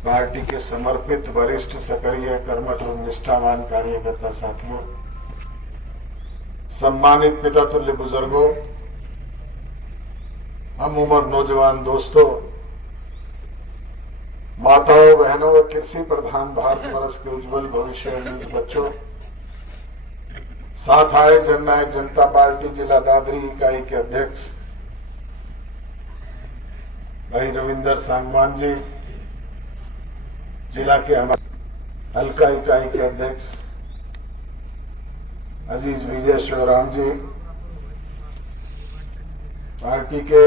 Party के समर्पित वरिष्ठ सक्रिय कर्मठ और निष्ठावान कार्यकर्ता साथियों, सम्मानित पिता तुल्य बुजुर्गों, हम उम्र नौजवान दोस्तों, माताओं बहनों व कृषि प्रधान भारतवर्ष के उज्जवल भविष्य बच्चों, साथ आए जननायक जनता पार्टी जिला दादरी इकाई के अध्यक्ष भाई रविंदर सांगवान जी, जिला के हमारे हल्का इकाई के अध्यक्ष अजीज विजय शिवराम जी, पार्टी के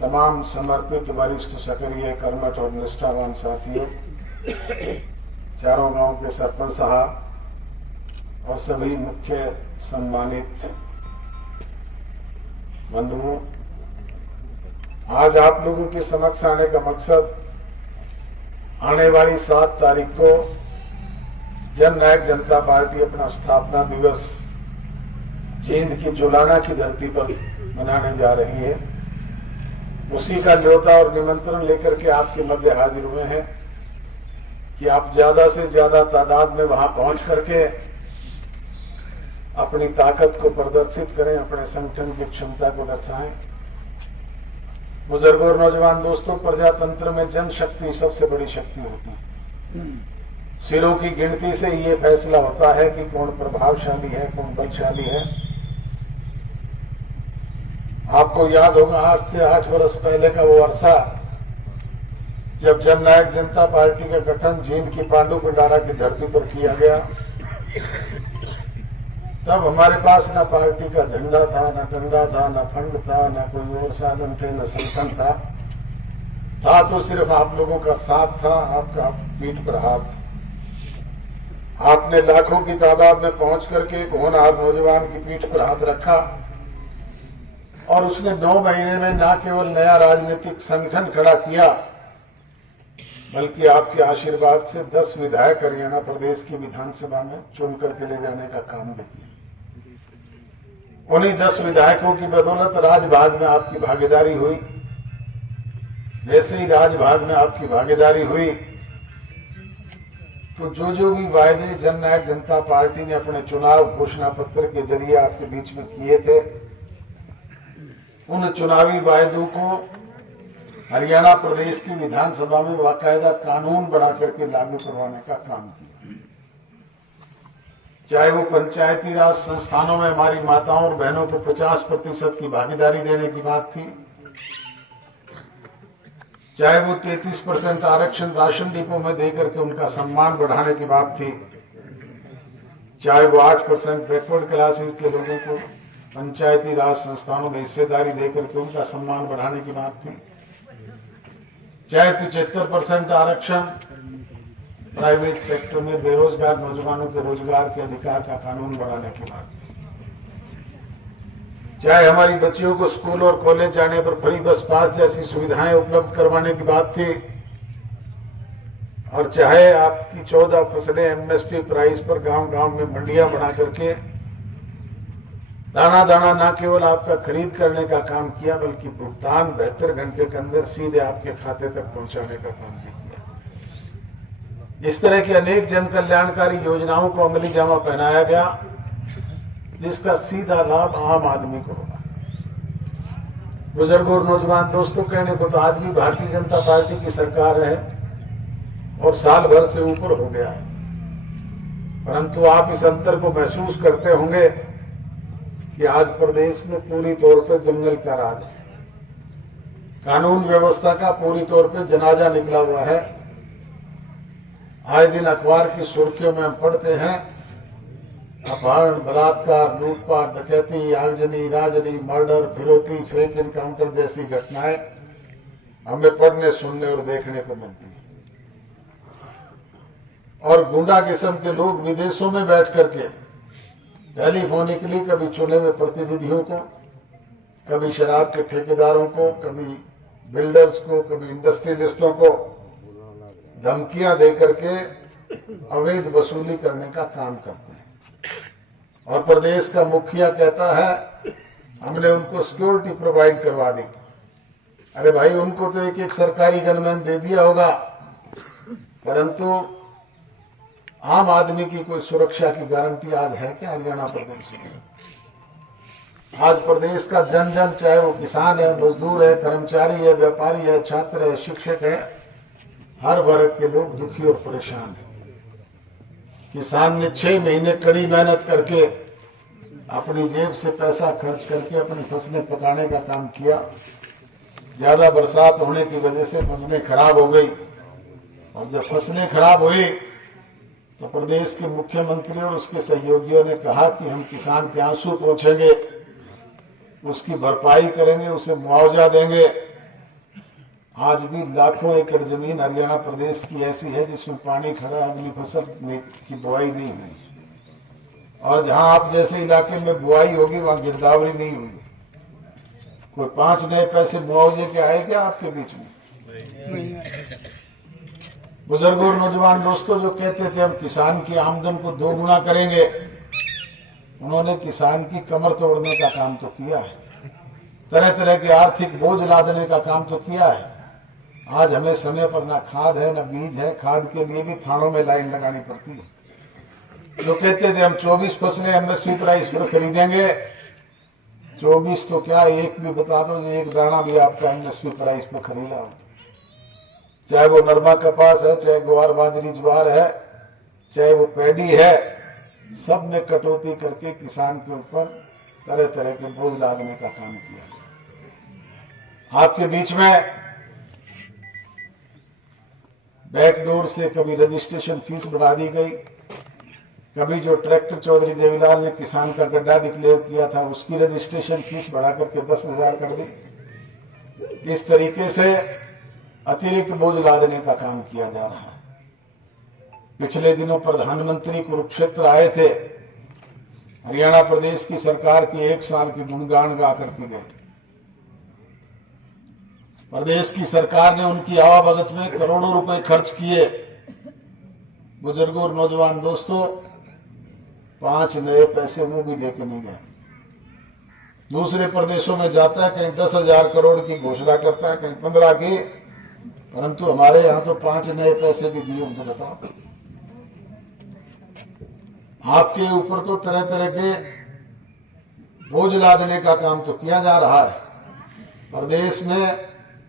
तमाम समर्पित वरिष्ठ सक्रिय कर्मठ और निष्ठावान साथियों, चारों गांव के सरपंच साहब और सभी मुख्य सम्मानित बंधुओं, आज आप लोगों के समक्ष आने का मकसद आने वाली 7 तारीख को जननायक जनता पार्टी अपना स्थापना दिवस जींद की जुलाना की धरती पर मनाने जा रही है, उसी का न्योता और निमंत्रण लेकर के आपके मध्य हाजिर हुए हैं कि आप ज्यादा से ज्यादा तादाद में वहां पहुंच करके अपनी ताकत को प्रदर्शित करें, अपने संगठन की क्षमता को दर्शाएं। बुजुर्गों और नौजवान दोस्तों, प्रजातंत्र में जनशक्ति सबसे बड़ी शक्ति होती है। सिरों की गिनती से ये फैसला होता है कि कौन प्रभावशाली है, कौन बलशाली है। आपको याद होगा 8 से 8 वर्ष पहले का वो अरसा जब जननायक जनता पार्टी का गठन जींद की पांडु पिंडारा की धरती पर किया गया। तब हमारे पास न पार्टी का झंडा था, न डंडा था, न फंड था, न कोई और साधन थे, न संगठन था तो सिर्फ आप लोगों का साथ था, आपका पीठ पर हाथ। आपने लाखों की तादाद में पहुंच करके एक होनहार नौजवान की पीठ पर हाथ रखा और उसने 9 महीने में न केवल नया राजनीतिक संगठन खड़ा किया, बल्कि आपके आशीर्वाद से 10 विधायक हरियाणा प्रदेश की विधानसभा में चुन करके ले जाने का काम भी किया। उन्हीं 10 विधायकों की बदौलत राजभाग में आपकी भागीदारी हुई। जैसे ही राजभाग में आपकी भागीदारी हुई तो जो भी वायदे जननायक जनता पार्टी ने अपने चुनाव घोषणा पत्र के जरिए आपके बीच में किए थे, उन चुनावी वायदों को हरियाणा प्रदेश की विधानसभा में बाकायदा कानून बना करके लागू करवाने का काम किया। चाहे वो पंचायती राज संस्थानों में हमारी माताओं और बहनों को 50% की भागीदारी देने की बात थी, चाहे वो 33% आरक्षण राशन डिपो में देकर के उनका सम्मान बढ़ाने की बात थी, चाहे वो 8% बैकवर्ड क्लासेस के लोगों को पंचायती राज संस्थानों में हिस्सेदारी देकर के उनका सम्मान बढ़ाने की बात थी, चाहे 75% आरक्षण प्राइवेट सेक्टर में बेरोजगार नौजवानों के रोजगार के अधिकार का कानून बनाने की बात, चाहे हमारी बच्चियों को स्कूल और कॉलेज जाने पर फ्री बस पास जैसी सुविधाएं उपलब्ध करवाने की बात थी, और चाहे आपकी 14 फसलें एमएसपी प्राइस पर गांव-गांव में मंडियां बना करके दाना दाना न केवल आपका खरीद करने का काम किया, बल्कि भुगतान 72 घंटे के अंदर सीधे आपके खाते तक पहुंचाने का काम भी किया। इस तरह की अनेक जन कल्याणकारी योजनाओं को अमली जामा पहनाया गया, जिसका सीधा लाभ आम आदमी को होगा। बुजुर्गों और नौजवान दोस्तों, कहने को तो आज भी भारतीय जनता पार्टी की सरकार है और साल भर से ऊपर हो गया है, परंतु आप इस अंतर को महसूस करते होंगे कि आज प्रदेश में पूरी तौर पर जंगल का राज है। कानून व्यवस्था का पूरी तौर पर जनाजा निकला हुआ है। आए दिन अखबार की सुर्खियों में हम पढ़ते हैं अपहरण, बलात्कार, लूटपाट, डकैती, आगजनी, राजनी, मर्डर, फिरौती, फेक इनकाउंटर जैसी घटनाएं हमें पढ़ने, सुनने और देखने को मिलती है। और गुंडा किस्म के लोग विदेशों में बैठ करके टेलीफोनिकली कभी चुने हुए प्रतिनिधियों को, कभी शराब के ठेकेदारों को, कभी बिल्डर्स को, कभी इंडस्ट्रियलिस्टों को धमकियां देकर के अवैध वसूली करने का काम करते हैं। और प्रदेश का मुखिया कहता है हमने उनको सिक्योरिटी प्रोवाइड करवा दी, अरे भाई, उनको तो एक एक सरकारी गनमैन दे दिया होगा, परंतु आम आदमी की कोई सुरक्षा की गारंटी आज है क्या हरियाणा प्रदेश में? आज प्रदेश का जन जन, चाहे वो किसान है, मजदूर है, कर्मचारी है, व्यापारी है, छात्र है, शिक्षक है, हर वर्ग के लोग दुखी और परेशान हैं। किसान ने 6 महीने कड़ी मेहनत करके अपनी जेब से पैसा खर्च करके अपनी फसलें पकाने का काम किया। ज्यादा बरसात होने की वजह से फसलें खराब हो गई, और जब फसलें खराब हुई तो प्रदेश के मुख्यमंत्री और उसके सहयोगियों ने कहा कि हम किसान के आंसू पोंछेंगे, उसकी भरपाई करेंगे, उसे मुआवजा देंगे। आज भी लाखों एकड़ जमीन हरियाणा प्रदेश की ऐसी है जिसमें पानी खड़ा, अगली फसल की बुआई नहीं हुई, और जहां आप जैसे इलाके में बुआई होगी वहां गिरदावरी नहीं हुई। कोई 5 नए पैसे मुआवजे के आए क्या आपके बीच में? बुजुर्गों और नौजवान दोस्तों जो कहते थे हम किसान की आमदन को 2 गुना करेंगे, उन्होंने किसान की कमर तोड़ने का काम तो किया है, तरह तरह के आर्थिक बोझ लादने का काम तो किया है। आज हमें समय पर ना खाद है ना बीज है, खाद के लिए भी थानों में लाइन लगानी पड़ती है। जो कहते थे हम 24 फसलें एमएसपी प्राइस पर खरीदेंगे, 24 तो क्या, एक भी बता दो, एक दाना भी आपका एमएसपी प्राइस पर खरीदा हो, चाहे वो नरमा कपास है, चाहे ग्वार बाजरी ज्वार है, चाहे वो पैडी है, सब में कटौती करके किसान के ऊपर तरह तरह के बोझ लादने का काम किया। आपके बीच में बैकडोर से कभी रजिस्ट्रेशन फीस बढ़ा दी गई, कभी जो ट्रैक्टर चौधरी देवीलाल ने किसान का गड्ढा डिक्लेयर किया था उसकी रजिस्ट्रेशन फीस बढ़ा करके 10,000 कर दी। इस तरीके से अतिरिक्त बोझ लादने का काम किया जा रहा है। पिछले दिनों प्रधानमंत्री कुरुक्षेत्र आए थे, हरियाणा प्रदेश की सरकार की 1 साल की गुणगान गाकर के गए। प्रदेश की सरकार ने उनकी आवाभगत में करोड़ों रुपए खर्च किए। बुजुर्गों और नौजवान दोस्तों, 5 नए पैसे वो भी लेके नहीं गए। दूसरे प्रदेशों में जाता है, कहीं 10,000 करोड़ की घोषणा करता है, कहीं 15 की, परंतु हमारे यहां तो 5 नए पैसे भी दिए। उनको बताओ, आपके ऊपर तो तरह तरह के बोझ लादने का काम तो किया जा रहा है। प्रदेश में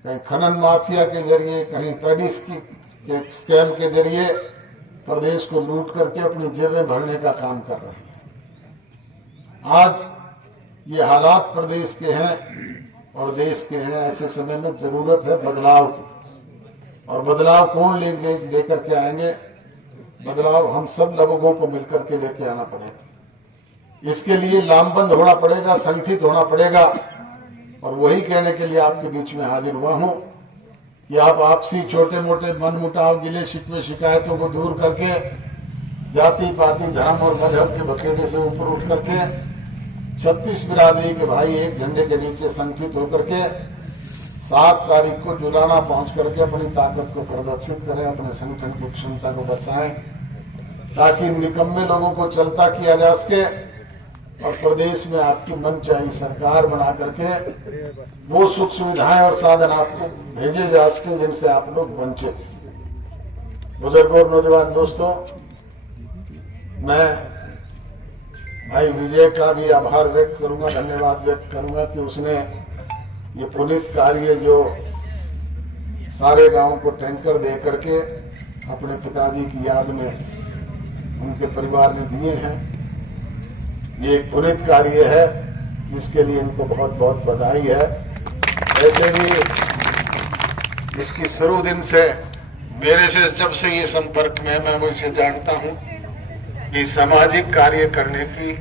कहीं खनन माफिया के जरिए, कहीं पैडी स्कैम के जरिए प्रदेश को लूट करके अपनी जेबें भरने का काम कर रहे हैं। आज ये हालात प्रदेश के हैं और देश के हैं, ऐसे समय में जरूरत है बदलाव की। और बदलाव कौन लेकर के आएंगे? बदलाव हम सब लोगों को मिलकर के लेके आना पड़ेगा। इसके लिए लामबंद होना पड़ेगा, संगठित होना पड़ेगा। और वही कहने के लिए आपके बीच में हाजिर हुआ हूं कि आप आपसी छोटे मोटे मनमुटाव, गिले शिकवे, शिकायतों को दूर करके जाति पाति, धर्म और मजहब के बखेड़े से ऊपर उठ करके 36 बिरादरी के भाई एक झंडे के नीचे संगठित होकर के 7 तारीख को जुलाना पहुंच करके अपनी ताकत को प्रदर्शित करें, अपने संगठन की क्षमता को बचाएं, ताकि निकम्मे लोगों को चलता किया जा सके और प्रदेश में आपकी मनचाही सरकार बना करके वो सुख सुविधाएं और साधन आपको भेजे जा सके जिनसे आप लोग वंचित हैं। बुजुर्गों और नौजवान दोस्तों, मैं भाई विजय का भी आभार व्यक्त करूंगा, धन्यवाद व्यक्त करूंगा कि उसने ये पुनीत कार्य जो सारे गांव को टैंकर दे करके अपने पिताजी की याद में उनके परिवार ने दिए हैं, ये एक पुनीत कार्य है, जिसके लिए इनको बहुत बहुत बधाई है। ऐसे भी इसकी शुरू दिन से मेरे से जब से ये संपर्क में है, मैं वो इसे जानता हूं कि सामाजिक कार्य करने की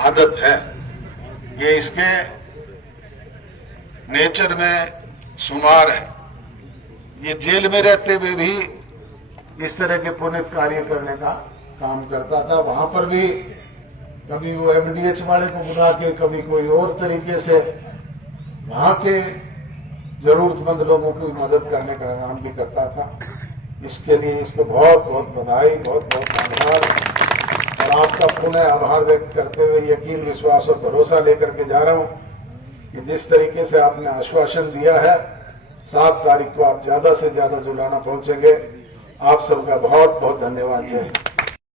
आदत है, ये इसके नेचर में शुमार है। ये जेल में रहते हुए भी इस तरह के पुनीत कार्य करने का काम करता था। वहां पर भी कभी वो एमडीएच वाले को बुला के, कभी कोई और तरीके से वहां के जरूरतमंद लोगों की मदद करने का काम भी करता था। इसके लिए इसको बहुत बहुत बधाई, बहुत बहुत आभार और आपका पुनः आभार व्यक्त करते हुए यकीन, विश्वास और भरोसा लेकर के जा रहा हूं कि जिस तरीके से आपने आश्वासन दिया है 7 तारीख को आप ज्यादा से ज्यादा जुलाना पहुंचेंगे। आप सबका बहुत बहुत धन्यवाद। जय हिंद।